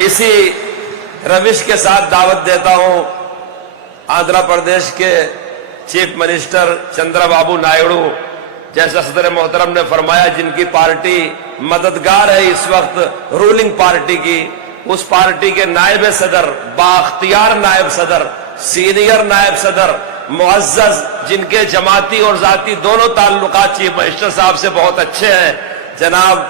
इसी रविश के साथ दावत देता हूं आंध्र प्रदेश के चीफ मिनिस्टर चंद्रबाबू नायडू, जैसा सदर मोहतरम ने फरमाया, जिनकी पार्टी मददगार है इस वक्त रूलिंग पार्टी की, उस पार्टी के नायब सदर, बाख्तियार नायब सदर, सीनियर नायब सदर, मुअज़्ज़ज़, जिनके जमाती और जाती दोनों ताल्लुकात चीफ मिनिस्टर साहब से बहुत अच्छे हैं, जनाब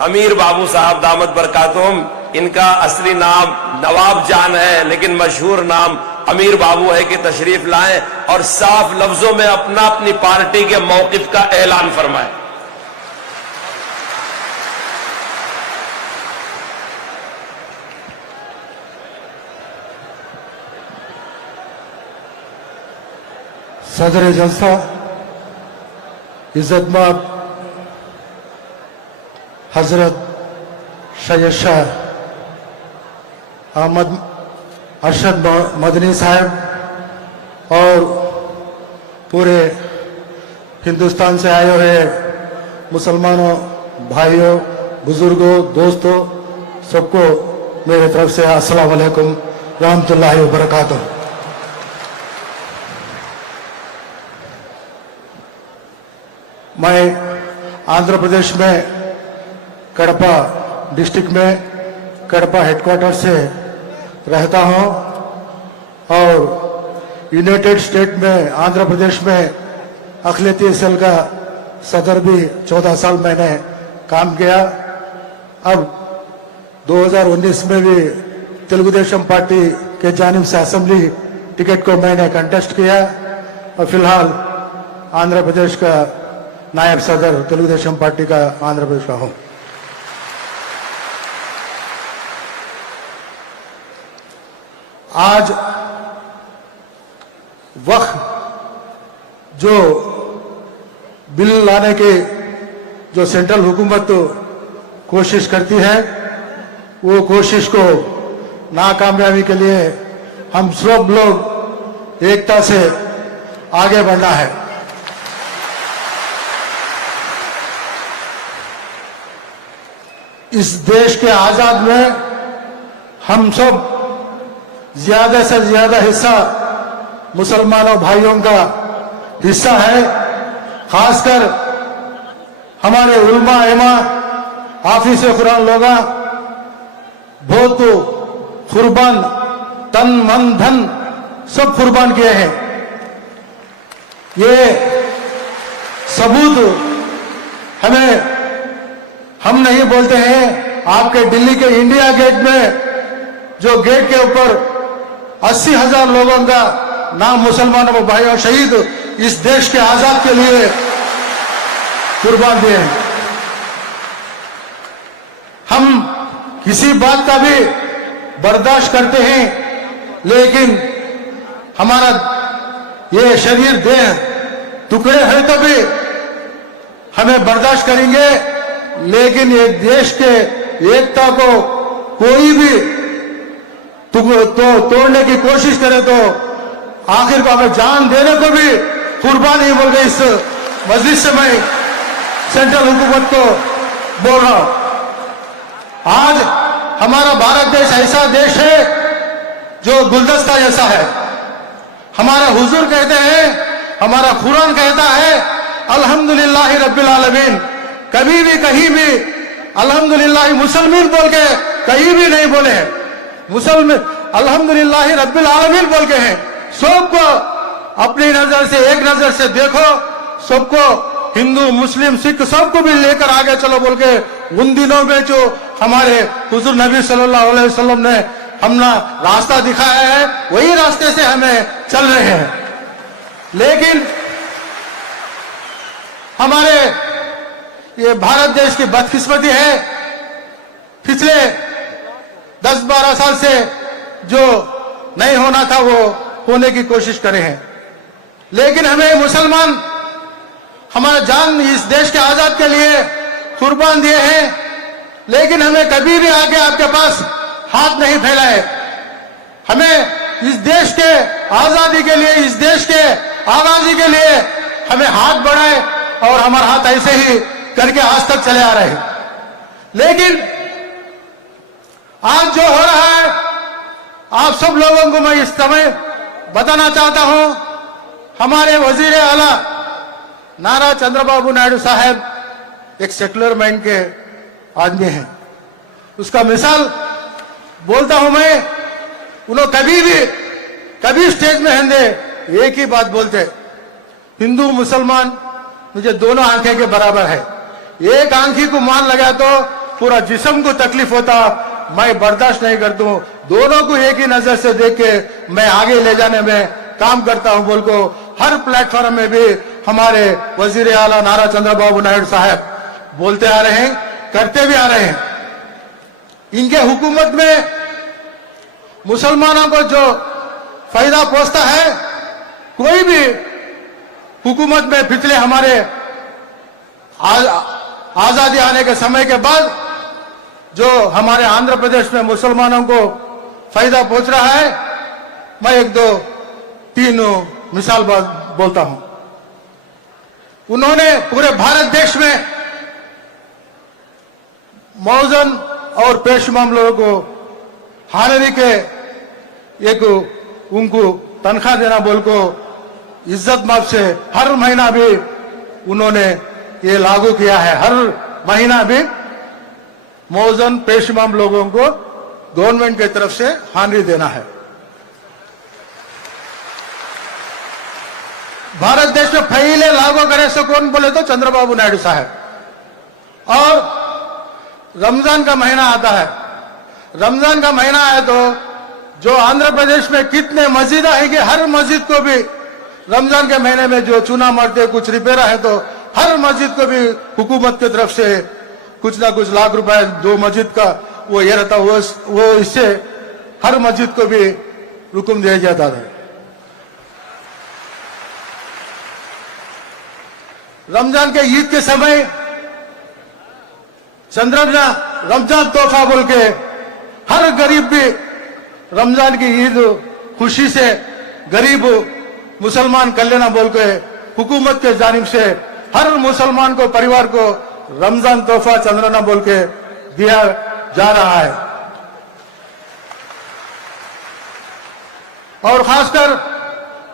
अमीर बाबू साहब दामद बरकातुहुम। इनका असली नाम नवाब जान है, लेकिन मशहूर नाम अमीर बाबू है कि तशरीफ लाएं और साफ लफ्जों में अपनी पार्टी के मौकिफ का ऐलान फरमाएं। सदर जलसा इज्जतमाब हजरत सैयद शाह अहमद अरशद मदनी साहब और पूरे हिंदुस्तान से आए हुए मुसलमानों, भाइयों, बुजुर्गों, दोस्तों, सबको मेरे तरफ से अस्सलाम वालेकुम रहमतुल्लाहि व बरकातुहू। मैं आंध्र प्रदेश में कड़पा डिस्ट्रिक्ट में कड़पा हेडक्वार्टर से रहता हूं और यूनाइटेड स्टेट में आंध्र प्रदेश में अखिलेती सेल का सदर भी 14 साल मैंने काम किया। अब 2019 में भी तेलुगु देशम पार्टी के जानिब से असेंबली टिकट को मैंने कंटेस्ट किया और फिलहाल आंध्र प्रदेश का नायब सदर तेलुगु देशम पार्टी का आंध्र प्रदेश का हूं। आज वक्त जो बिल लाने की जो सेंट्रल हुकूमत कोशिश करती है, वो कोशिश को नाकामयाबी के लिए हम सब लोग एकता से आगे बढ़ना है। इस देश के आजाद में हम सब ज्यादा से ज्यादा हिस्सा मुसलमानों भाइयों का हिस्सा है। खासकर हमारे उलमा इमा हाफिज कुरान लोग बहुत कुर्बान, तन मन धन सब कुर्बान किए हैं। ये सबूत हम नहीं बोलते हैं। आपके दिल्ली के इंडिया गेट में जो गेट के ऊपर 80,000 लोगों का नाम मुसलमानों भाइयों शहीद इस देश के आजाद के लिए कुर्बान दिए हैं। हम किसी बात का भी बर्दाश्त करते हैं, लेकिन हमारा ये शरीर देह टुकड़े हैं तो भी हमें बर्दाश्त करेंगे, लेकिन ये देश के एकता को कोई भी तोड़ने की कोशिश करे तो आखिर को हमें जान देने को भी कुर्बान नहीं बोल गए। इस मजलिस से मैं सेंट्रल हुकूमत को बोल रहा हूं। आज हमारा भारत देश ऐसा देश है जो गुलदस्ता जैसा है। हमारा हुजूर कहते हैं, हमारा कुरान कहता है, अल्हम्दुलिल्लाह रब्बिल आलमीन। कभी भी कहीं भी अल्हम्दुलिल्लाह मुसलमान बोल के कहीं भी नहीं बोले हैं। मुसलमान अल्हम्दुलिल्लाह रब्बिल आलमीन बोल के हैं। सबको अपनी नजर से, एक नजर से देखो, सबको हिंदू मुस्लिम सिख सबको भी लेकर आगे चलो बोल के उन दिनों में जो हमारे हुजूर नबी सल्लल्लाहु अलैहि वसल्लम ने हमने रास्ता दिखाया है, वही रास्ते से हमें चल रहे हैं। लेकिन हमारे ये भारत देश की बदकिस्मती है, पिछले 10-12 साल से जो नहीं होना था वो होने की कोशिश करे हैं। लेकिन हमें मुसलमान हमारा जान इस देश के आजाद के लिए कुर्बान दिए हैं, लेकिन हमें कभी भी आगे आपके पास हाथ नहीं फैलाए। हमें इस देश के आजादी के लिए, इस देश के आजादी के लिए हमें हाथ बढ़ाए और हमारा हाथ ऐसे ही करके आज तक चले आ रहे हैं। लेकिन आज जो हो रहा है, आप सब लोगों को मैं इस समय बताना चाहता हूं, हमारे वजीर आला नारा चंद्रबाबू नायडू साहब एक सेक्युलर माइंड के आदमी हैं। उसका मिसाल बोलता हूं मैं, उन्होंने कभी स्टेज में हिंदे एक ही बात बोलते, हिंदू मुसलमान मुझे दोनों आंखें के बराबर है, एक आंखी को मान लगा तो पूरा जिस्म को तकलीफ होता, मैं बर्दाश्त नहीं करता हूं, दोनों को एक ही नजर से देख के मैं आगे ले जाने में काम करता हूं बोल को हर प्लेटफॉर्म में भी हमारे वजीर आला नारा चंद्रबाबू नायडू साहब बोलते आ रहे हैं, करते भी आ रहे हैं। इनके हुकूमत में मुसलमानों को जो फायदा पहुंचता है, कोई भी हुकूमत में पिछले हमारे आजादी आने के समय के बाद जो हमारे आंध्र प्रदेश में मुसलमानों को फायदा पहुंच रहा है, मैं एक दो तीन मिसाल बोलता हूं। उन्होंने पूरे भारत देश में मौजन और पेशमाम लोगों को हानरी के एक उनको तनख्वाह देना बोल को इज्जत माफ से हर महीना भी उन्होंने ये लागू किया है। हर महीना भी मौजन पेशमाम लोगों को गवर्नमेंट की तरफ से हानरी देना है। भारत देश में पहले लागू करे सो कौन बोले तो चंद्रबाबू नायडू साहब। और रमजान का महीना आता है, रमजान का महीना आया तो जो आंध्र प्रदेश में कितने मस्जिद है कि हर मस्जिद को भी रमजान के महीने में जो चूना मारते कुछ रिपेरा है तो हर मस्जिद को भी हुकूमत की तरफ से कुछ ना कुछ लाख रुपए दो मस्जिद का वो ये रहता, वो इससे हर मस्जिद को भी हुक्म दिया जाता था। रमजान के ईद के समय रमजान तोहफा बोल के हर गरीब भी रमजान की ईद खुशी से गरीब मुसलमान कल्याण बोल के हुकूमत के जानिब से हर मुसलमान को परिवार को रमजान तोहफा चंद्रना बोल के दिया जा रहा है। और खासकर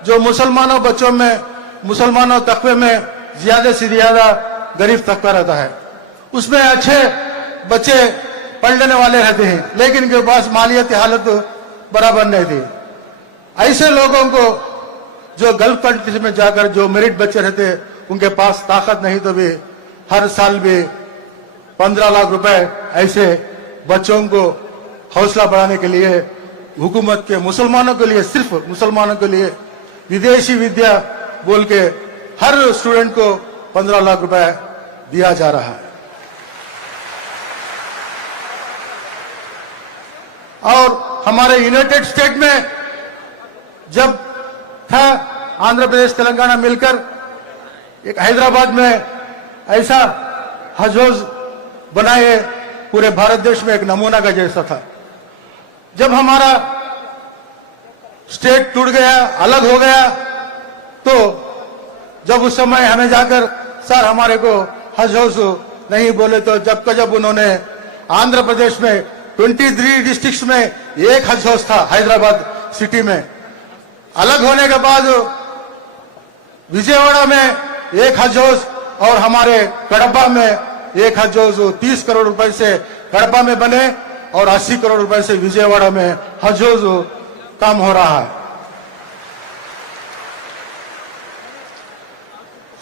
जो मुसलमानों बच्चों में मुसलमानों तकवे में ज्यादा से ज्यादा गरीब तबका रहता है, उसमें अच्छे बच्चे पढ़ लेने वाले रहते हैं लेकिन इनके पास मालियती हालत बराबर नहीं थी। ऐसे लोगों को जो गल्फ कंट्रीज में जाकर जो मेरिट बच्चे रहते उनके पास ताकत नहीं तो भी हर साल भी 15 लाख रुपए ऐसे बच्चों को हौसला बढ़ाने के लिए हुकूमत के मुसलमानों के लिए, सिर्फ मुसलमानों के लिए विदेशी विद्या बोल के हर स्टूडेंट को 15 लाख रुपए दिया जा रहा है। और हमारे यूनाइटेड स्टेट में जब था आंध्र प्रदेश तेलंगाना मिलकर एक हैदराबाद में ऐसा हज हाउस बनाए पूरे भारत देश में एक नमूना का जैसा था। जब हमारा स्टेट टूट गया, अलग हो गया, तो जब उस समय हमें जाकर सर हमारे को हज हाउस नहीं बोले तो जब उन्होंने आंध्र प्रदेश में 23 डिस्ट्रिक्ट्स में एक हज हाउस था हैदराबाद सिटी में, अलग होने के बाद विजयवाड़ा में एक हज हाउस और हमारे कड़पा में एक हज हाउस 30 करोड़ रुपए से कड़पा में बने और 80 करोड़ रुपए से विजयवाड़ा में हज हाउस काम हो रहा है।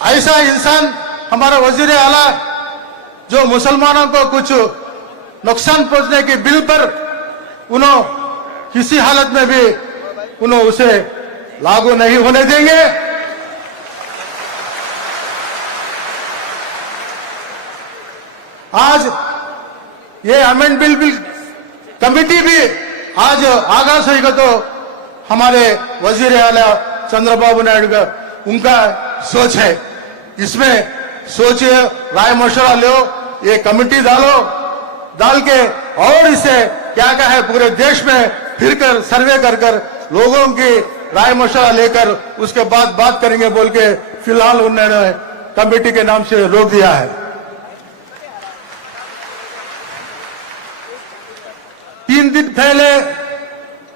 ऐसा इंसान हमारा वजीर आला जो मुसलमानों को कुछ नुकसान पहुंचने के बिल पर उन्होंने किसी हालत में भी उन्होंने उसे लागू नहीं होने देंगे। आज ये अमेंड बिल कमेटी भी आज आगाज होगा तो हमारे वजीर आला चंद्रबाबू नायडू का उनका सोच है, इसमें सोचिए, राय मशवरा लो, ये कमेटी डाल के और इसे क्या क्या है पूरे देश में फिरकर सर्वे कर लोगों की राय मशवरा लेकर उसके बाद बात करेंगे बोल के फिलहाल उन्होंने कमेटी के नाम से रोक दिया है। 3 3 दिन पहले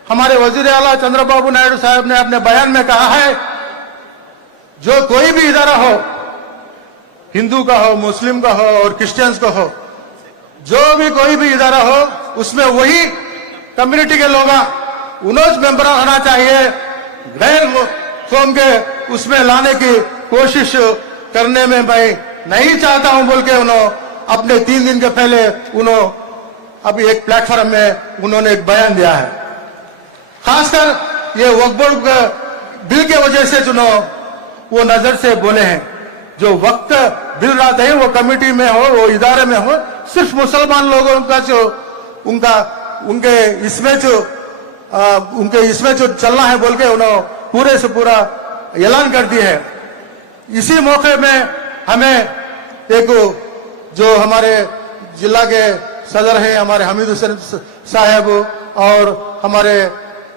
हमारे वजीर आला चंद्रबाबू नायडू साहब ने अपने बयान में कहा है, जो कोई भी इदारा हो, हिंदू का हो, मुस्लिम का हो और क्रिश्चियंस का हो, जो भी कोई भी इदारा हो, उसमें वही कम्युनिटी के लोग उन्होंने मेंबर होना चाहिए। गैर कौम के उसमें लाने की कोशिश करने में मैं नहीं चाहता हूं बोल के उन्होंने अपने 3 दिन के पहले उन्होंने अभी एक प्लेटफॉर्म में उन्होंने एक बयान दिया है। खासकर ये वक्फ बोर्ड बिल के वजह से जो वो नजर से बोले हैं, जो वक्त बिल रात है वो कमेटी में हो, वो इदारे में हो, सिर्फ मुसलमान लोगों का जो उनके इसमें जो चलना है बोल के उन्होंने पूरे से पूरा ऐलान कर दिया है। इसी मौके में हमें एक जो हमारे जिला के सदर हैं हमारे हमीद हुसैन साहब और हमारे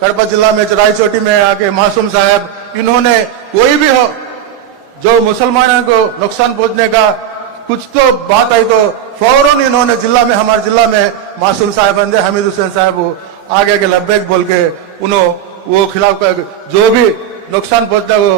कड़पा जिला में रायचोटी में आके मासूम साहब, इन्होंने कोई भी हो जो मुसलमानों को नुकसान पहुंचने का कुछ तो बात आई तो फौरन इन्होंने जिला में, हमारे जिला में मासूम साहब बंदे हमीद हुसैन साहब आगे के लब्बैक बोल के उन्होंने वो खिलाफ जो भी नुकसान पहुंचता वो